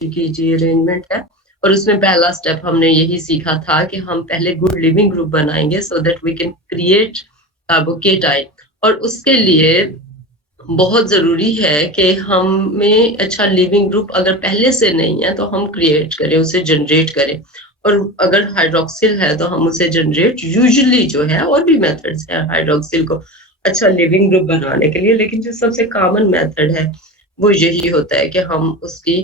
की जी अरेंजमेंट है और उसमें पहला स्टेप हमने यही सीखा था कि हम पहले गुड लिविंग ग्रुप बनाएंगे so that we can create carbocation. और उसके लिए बहुत ज़रूरी है कि हमें अच्छा लिविंग ग्रुप अगर पहले से नहीं है तो हम क्रिएट करें, उसे जनरेट करें। और अगर हाइड्रोक्सिल है तो हम उसे जनरेट यूजुअली जो है, और भी मेथड्स हैं हाइड्रोक्सिल को अच्छा लिविंग ग्रुप बनाने के लिए, लेकिन जो सबसे कॉमन मेथड है वो यही होता है कि हम उसकी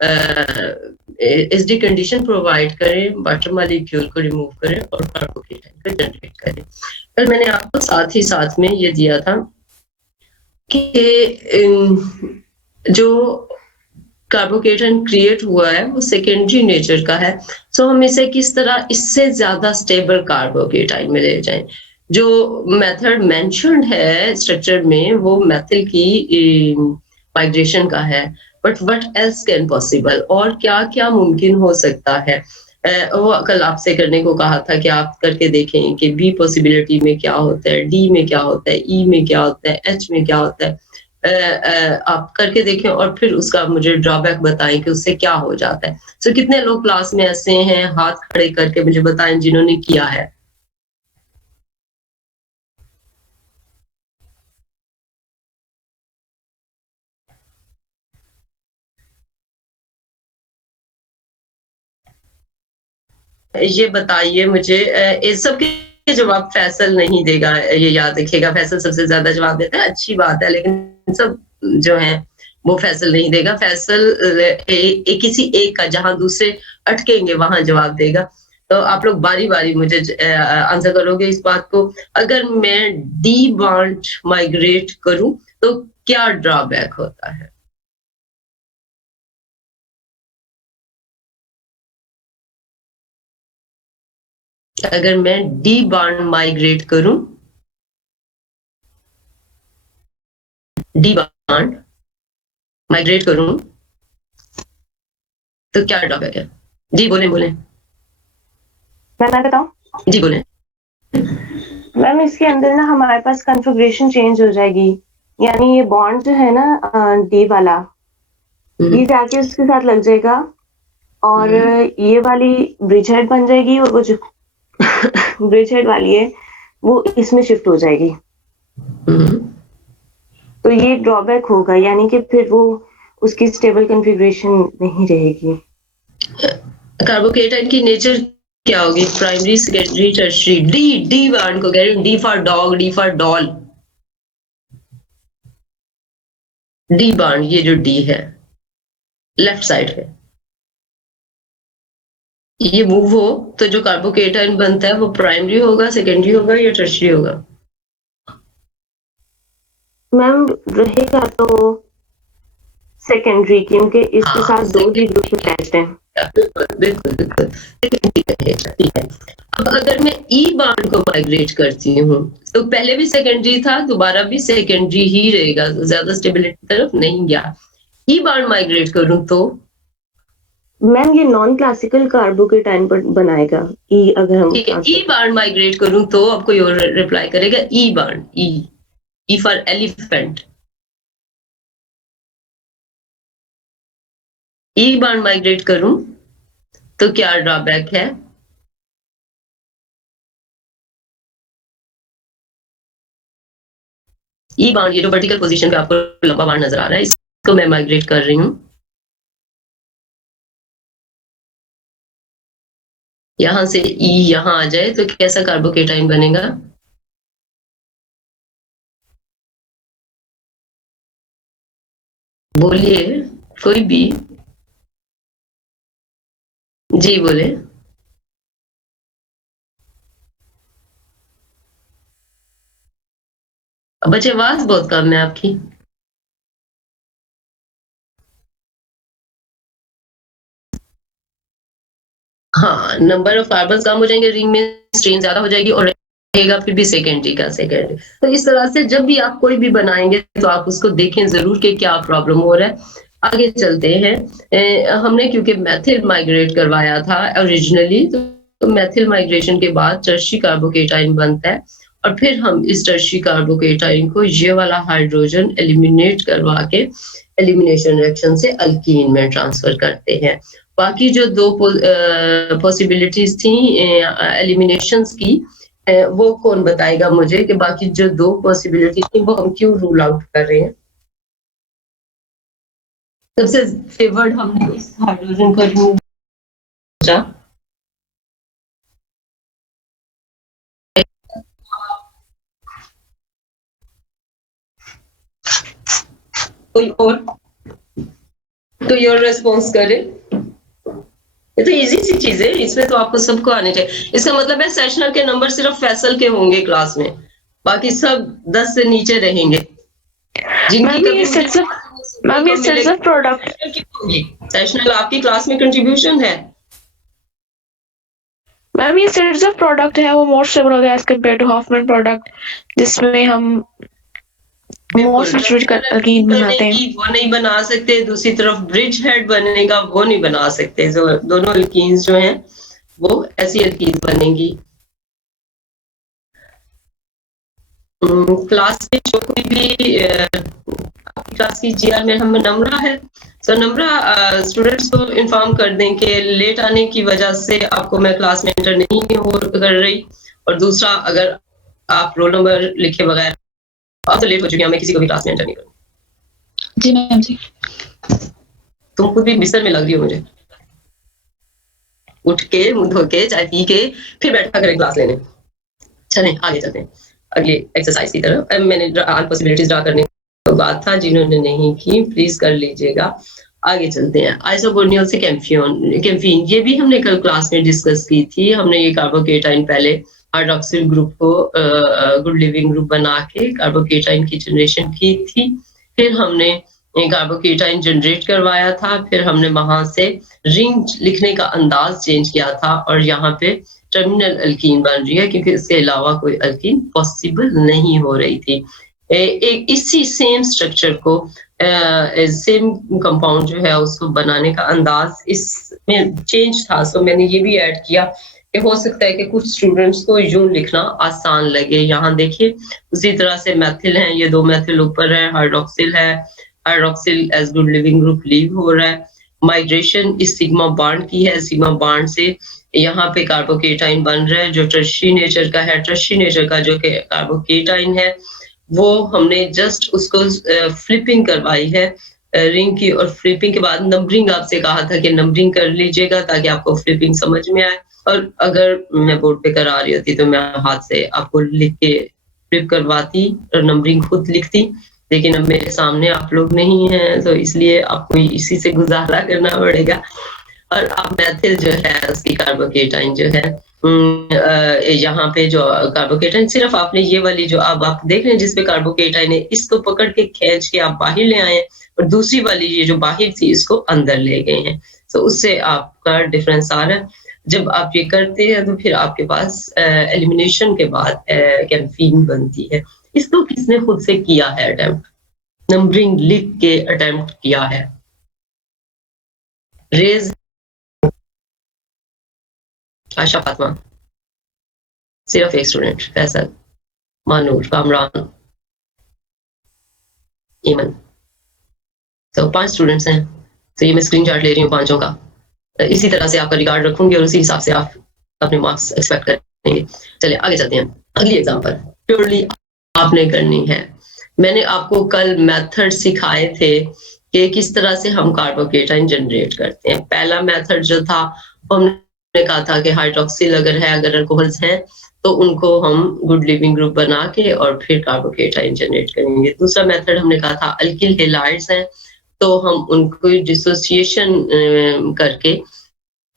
एसडी कंडीशन प्रोवाइड करें, वाटर मॉलिक्यूल को रिमूव करें और कार्बोकेटाइन को जनरेट करें। कल मैंने आपको साथ में ये दिया था कि जो कार्बोकेटाइन क्रिएट हुआ है वो सेकेंडरी नेचर का है, सो हम इसे किस तरह इससे ज्यादा स्टेबल कार्बोकेटाइन में ले जाएं। जो मेथड मेंशन्ड है स्ट्रक्चर में वो मेथिल की माइग्रेशन का है, but what else can possible, और क्या क्या मुमकिन हो सकता है। वो कल आपसे करने को कहा था कि आप करके देखें कि बी पॉसिबिलिटी में क्या होता है, डी में क्या होता है, ई में क्या होता है, एच में क्या होता है। आप करके देखें और फिर उसका मुझे ड्रॉबैक बताएं कि उससे क्या हो जाता है। सो कितने लोग क्लास में ऐसे हैं, हाथ खड़े करके मुझे बताएं जिन्होंने किया है। ये बताइए मुझे, इस सब के जवाब फैसल नहीं देगा, ये याद रखिएगा। फैसल सबसे ज्यादा जवाब देता है, अच्छी बात है, लेकिन सब जो है वो फैसल नहीं देगा। फैसल किसी एक का जहां दूसरे अटकेंगे वहां जवाब देगा। तो आप लोग बारी बारी मुझे आंसर करोगे इस बात को। अगर मैं डी बॉन्ड माइग्रेट करूं तो क्या ड्रॉबैक होता है? अगर मैं डी बॉन्ड माइग्रेट करूं, डी बॉन्ड माइग्रेट करूं तो क्या ड्रॉबैक है? जी बोले बोले। मैं बताऊं? जी बोले। मैम इसके अंदर ना हमारे पास कॉन्फ़िगरेशन चेंज हो जाएगी, यानी ये बॉन्ड जो है ना डी वाला, ये जाके उसके साथ लग जाएगा और ये वाली ब्रिज हेड बन जाएगी, और वो जो ब्रिज हेड वाली है वो इसमें शिफ्ट हो जाएगी। तो ये ड्रॉबैक होगा, यानी कि फिर वो उसकी स्टेबल कॉन्फ़िगरेशन नहीं रहेगी। कार्बोकेटाइन की नेचर क्या होगी? Primary, secondary, tertiary. D bond को कह रही हूँ, D for dog, D for doll. D bond, ये जो डी है लेफ्ट साइड पे, ये मूव हो तो जो कार्बोकेटाइन बनता है वो प्राइमरी होगा, सेकेंडरी होगा या टर्शियरी होगा? मैम रहेगा तो सेकेंडरी, क्योंकि इसके साथ दो ही ग्रुप अटैच्ड हैं। बिल्कुल बिल्कुल, ठीक है। अब अगर मैं ई बॉन्ड को माइग्रेट करती हूँ तो पहले भी सेकेंडरी था, दोबारा भी सेकेंडरी ही रहेगा, ज्यादा स्टेबिलिटी तरफ नहीं गया। ई बॉन्ड माइग्रेट करूं तो मैम ये नॉन क्लासिकल कार्बोकेटाइन पर बनाएगा ई, अगर हम ठीक है। ई बॉन्ड माइग्रेट करूं तो अब कोई और रिप्लाई करेगा? E bond, E for elephant. E bond migrate करूं तो क्या ड्रॉबैक है? ई बॉन्ड, ये जो वर्टिकल पोजीशन पे आपको लंबा बॉन्ड नजर आ रहा है, इसको मैं माइग्रेट कर रही हूं। यहां से ई यहां आ जाए तो कैसा कार्बोकेटाइन बनेगा? बोलिए कोई भी। जी बोले। बच्चे आवाज बहुत कम है आपकी। हाँ, नंबर ऑफ कार्बन कम हो जाएंगे रिंग में, स्ट्रेन ज्यादा हो जाएगी और रहेगा फिर भी सेकेंडरी का सेकेंडरी। तो इस तरह से जब भी आप कोई भी बनाएंगे तो आप उसको देखें जरूर कि क्या प्रॉब्लम हो रहा है। आगे चलते हैं। हमने क्योंकि मेथिल माइग्रेट करवाया था ओरिजिनली, तो मेथिल माइग्रेशन के बाद टर्शियरी कार्बोकेटाइन बनता है और फिर हम इस टर्शियरी कार्बोकेटाइन को ये वाला हाइड्रोजन एलिमिनेट करवा के एलिमिनेशन रिएक्शन से अल्कीन में ट्रांसफर करते हैं। बाकी जो दो पॉसिबिलिटीज थी एलिमिनेशंस की, वो कौन बताएगा मुझे कि बाकी जो दो पॉसिबिलिटी थी वो हम क्यों रूल आउट कर रहे हैं? सबसे फेवर्ड हमने इस हाइड्रोजन को रिमूव किया। कोई और रेस्पॉन्स करे? ये तो इजी सी चीज है, इसमें तो आपको सबको आने चाहिए। इसका मतलब है सेशनल के नंबर सिर्फ फैसल के होंगे क्लास में, बाकी सब 10 से नीचे रहेंगे। मैम ये सेट्स ऑफ प्रोडक्ट सेशनल आपकी क्लास में कंट्रीब्यूशन है। मैम ये सेट्स ऑफ प्रोडक्ट है, वो मोर स्टेबल होगा as compare to Hofmann product, जिसमें हम मोस्ट डिस्ट्रीब्यूटेड अल्कीन बनाते हैं। वो नहीं बना सकते, दूसरी तरफ ब्रिज हेड बनेगा, वो नहीं बना सकते। जो दोनों अल्कीन्स जो हैं वो ऐसी अल्कीन बनेंगी। क्लास में जो कोई भी आपकी क्लास की जीआर में हम नम्रा है, तो नम्रा स्टूडेंट्स को इन्फॉर्म कर दें कि लेट आने की वजह से आपको मैं क्लास में एंटर नहीं कर रही, और दूसरा अगर आप रोल नंबर लिखे बगैर आप तो लेट हो चुकी हैं, मैं किसी को भी क्लास में एंटर नहीं करूँगी। जी मैम जी। तुम खुद भी बिस्तर में लग रही हो मुझे। उठ के मुंह धो के चाय पी के फिर बैठा करें क्लास लेने। चलें आगे चलते हैं अगली एक्सरसाइज की तरफ। मैंने पॉसिबिलिटीज ड्रा करने को बात था, जिन्होंने नहीं की प्लीज कर लीजिएगा। आगे चलते हैं। आइसोबोर्नियल से कैम्फीन, ये भी हमने कल क्लास में डिस्कस की थी। हमने ये कार्बोकेटाइन पहले हाइड्रोक्सिल ग्रुप को गुड लिविंग ग्रुप बना के कार्बोकेटाइन की जनरेशन की थी, फिर हमने कार्बोकेटाइन जनरेट करवाया था, फिर हमने वहां से रिंग लिखने का अंदाज चेंज किया था और यहाँ पे टर्मिनल अल्कीन बन रही है, क्योंकि इसके अलावा कोई अल्कीन पॉसिबल नहीं हो रही थी। एक इसी सेम स्ट्रक्चर को सेम कंपाउंड जो है उसको बनाने का अंदाज इसमें चेंज था। सो मैंने ये भी ऐड किया कि हो सकता है कि कुछ स्टूडेंट्स को यूं लिखना आसान लगे। यहाँ देखिए उसी तरह से मैथिल हैं, ये दो मैथिल ऊपर है, हाइड्रोक्सिल है, hydroxyl as good leaving group leave हो रहा है। माइग्रेशन इस सिग्मा बॉन्ड की है, सिग्मा बॉन्ड से यहाँ पे कार्बोकेटाइन बन रहा है जो टर्शियरी नेचर का है। टर्शियरी नेचर का जो कि कार्बोकेटाइन है वो हमने जस्ट उसको फ्लिपिंग करवाई है रिंग की, और फ्लिपिंग के बाद नंबरिंग आपसे कहा था कि नंबरिंग कर लीजिएगा ताकि आपको फ्लिपिंग समझ में आए। और अगर मैं बोर्ड पे करा रही होती तो मैं हाथ से आपको लिख के फ्लिप करवाती और नंबरिंग खुद लिखती, लेकिन अब मेरे सामने आप लोग नहीं हैं तो इसलिए आपको इसी से गुजारा करना पड़ेगा। और अब मैथिल जो है उसकी कार्बोकेटाइन जो है यहाँ पे जो कार्बोकेटाइन सिर्फ आपने ये वाली जो अब आप देख रहे हैं जिसपे कार्बोकेटाइन है इसको पकड़ के खींच के आप बाहर ले आए, और दूसरी वाली ये जो बाहर थी इसको अंदर ले गए हैं। तो उससे आपका डिफरेंस आ रहा है। जब आप ये करते हैं तो फिर आपके पास एलिमिनेशन के बाद कैम्फीन बनती है। इसको किसने खुद से किया है अटेम्प्ट? नंबरिंग लिख के अटेम्प्ट किया है। रेज आशा फातिमा, सिर्फ एक स्टूडेंट, फैसल, मानूर, कामरान, ईमन। तो 5 स्टूडेंट्स हैं। तो ये मैं स्क्रीनशॉट ले रही हूँ 5 का। इसी तरह से आपका रिकॉर्ड रखूंगी और उसी हिसाब से आप अपने मार्क्स एक्सपेक्ट करेंगे। चलिए आगे चलते हैं। अगली एग्जांपल प्योरली आपने करनी है। मैंने आपको कल मेथड सिखाए थे कि किस तरह से हम कार्बोकेटाइन जनरेट करते हैं। पहला मेथड जो था हमने कहा था कि हाइड्रोक्सिल अगर है, अगर अल्कोहल्स हैं तो उनको हम गुड लिविंग ग्रुप बना के और फिर कार्बोकेटाइन जनरेट करेंगे। दूसरा मेथड हमने कहा था अल्किल हेलाइड्स हैं तो हम उनको डिसोसिएशन करके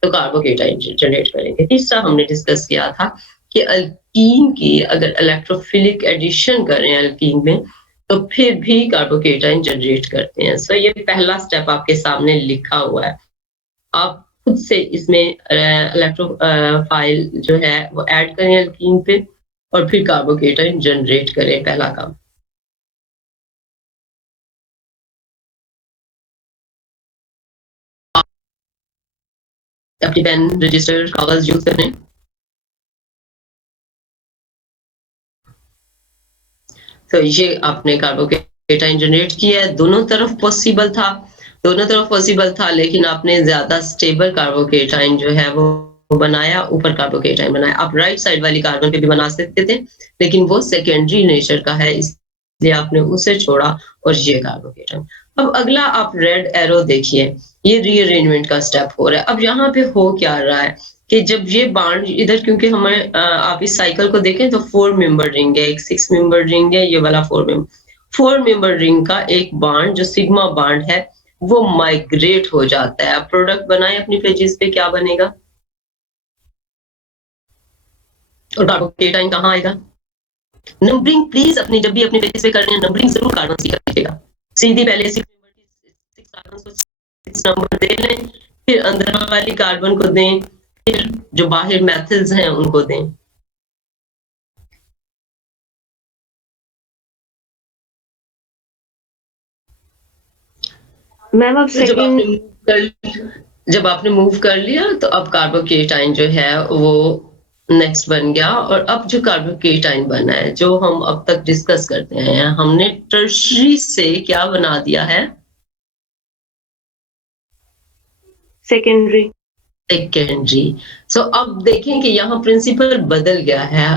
तो कार्बोकेटाइन जनरेट करेंगे। तीसरा हमने डिस्कस किया था कि अल्कीन की अगर इलेक्ट्रोफिलिक एडिशन करें अल्कीन में तो फिर भी कार्बोकेटाइन जनरेट करते हैं। सो ये पहला स्टेप आपके सामने लिखा हुआ है। आप खुद से इसमें इलेक्ट्रोफाइल जो है वो ऐड करें अल्कीन पे और फिर कार्बोकेटाइन जनरेट करें। पहला काम अपनी पेन रजिस्टर कागज यूज करें। तो ये आपने कार्बोकेटाइन जनरेट किया है, दोनों तरफ पॉसिबल था, लेकिन आपने ज्यादा स्टेबल कार्बोकेटाइन जो है वो बनाया, ऊपर कार्बोकेटाइन बनाया। आप राइट साइड वाली कार्बन पे भी बना सकते थे, लेकिन वो सेकेंडरी नेचर का है, इसलिए आपने उसे छोड़ा और ये कार्बोकेटाइन। अब अगला आप रेड एरो देखिए, ये रीअरेंजमेंट का स्टेप हो रहा है। अब यहाँ पे हो क्या रहा है कि जब ये बाड इधर, क्योंकि हमें आप इस साइकिल को देखें तो 4 मेंबर रिंग है, एक 6 मेंबर रिंग है, ये वाला 4 मेंबर रिंग का एक बाड जो सिग्मा बाड है वो माइग्रेट हो जाता है। अब प्रोडक्ट बनाए अपनी पेजेस पे, क्या बनेगा और कार्बोकेटाइन कहाँ आएगा? नंबरिंग प्लीज अपनी, जब भी अपने पेजेस पे कर रहे हैं नंबरिंग जरूर कार्बन सी करिएगा। सीधी पहले 6 कार्बन को 6 नंबर दे लें, फिर अंदर वाली कार्बन को दें, फिर जो बाहर मेथल्स हैं उनको दें। मैम अब जब आपने मूव कर लिया तो अब कार्बोकेटाइन जो है वो नेक्स्ट बन गया। और अब जो कार्बोकेटाइन बना है, जो हम अब तक डिस्कस करते हैं, हमने टर्शरी से क्या बना दिया है? सेकेंडरी। सो अब देखें कि यहाँ प्रिंसिपल बदल गया है।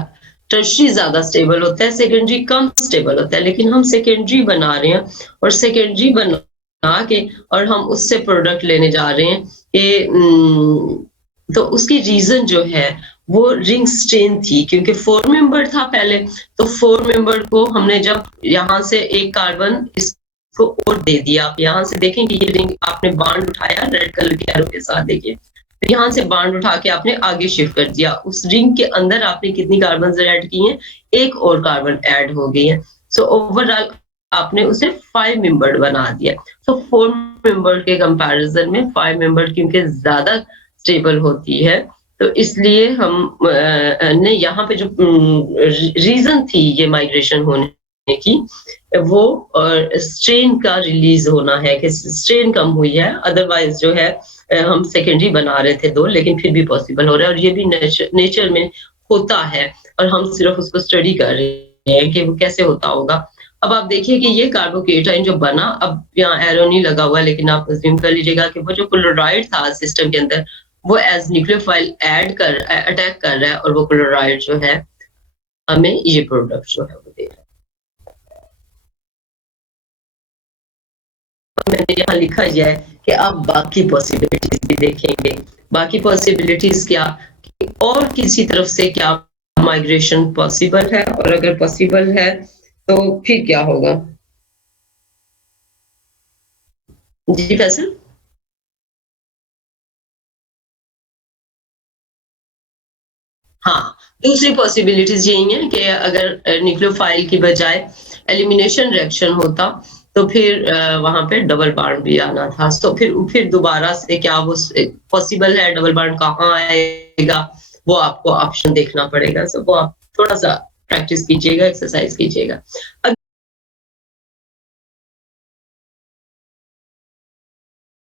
टर्शरी ज्यादा स्टेबल होता है, सेकेंडरी कम स्टेबल होता है, लेकिन हम सेकेंडरी बना रहे हैं और सेकेंडरी बना के और हम उससे प्रोडक्ट लेने जा रहे हैं कि तो उसकी रीजन जो है वो रिंग स्ट्रेन थी, क्योंकि 4 मेंबर था पहले, तो 4 मेंबर को हमने जब यहाँ से एक कार्बन इसको और दे दिया। आप यहाँ से देखें कि ये रिंग आपने बांड उठाया रेड कलर के एरो के साथ, देखिए यहाँ से बांड उठा के आपने आगे शिफ्ट कर दिया। उस रिंग के अंदर आपने कितनी कार्बन ऐड की हैं? एक और कार्बन ऐड हो गई है। सो ओवरऑल आपने उसे 5 मेंबर बना दिया। सो 4 मेंबर के कंपैरिजन में 5 मेंबर क्योंकि ज्यादा स्टेबल होती है, तो इसलिए हम ने यहाँ पे जो रीजन थी ये माइग्रेशन होने की, वो स्ट्रेन का रिलीज होना है कि स्ट्रेन कम हुई है। अदरवाइज जो है हम सेकेंडरी बना रहे थे 2, लेकिन फिर भी पॉसिबल हो रहा है और ये भी नेचर में होता है और हम सिर्फ उसको स्टडी कर रहे हैं कि वो कैसे होता होगा। अब आप देखिए कि ये कार्बोकेटाइन जो बना, अब यहाँ एरो नहीं लगा हुआ, लेकिन आप अज्यूम कर लीजिएगा कि वो जो क्लोराइड था सिस्टम के अंदर, वो एज न्यूक्लियोफाइल अटैक कर रहा है और वो क्लोराइड जो है हमें ये प्रोडक्ट जो है वो दे रहा है। मैंने यहाँ लिखा है कि आप बाकी पॉसिबिलिटीज भी देखेंगे। बाकी पॉसिबिलिटीज क्या, और किसी तरफ से क्या माइग्रेशन पॉसिबल है, और अगर पॉसिबल है तो फिर क्या होगा? जी फैसल। हाँ, दूसरी पॉसिबिलिटीज यही है कि अगर न्यूक्लियोफाइल की बजाय एलिमिनेशन रिएक्शन होता तो फिर वहां पे डबल बॉन्ड भी आना था। तो फिर दोबारा से क्या वो पॉसिबल है? डबल बॉन्ड कहाँ आएगा वो आपको ऑप्शन देखना पड़ेगा। सो वो आप थोड़ा सा प्रैक्टिस कीजिएगा, एक्सरसाइज कीजिएगा।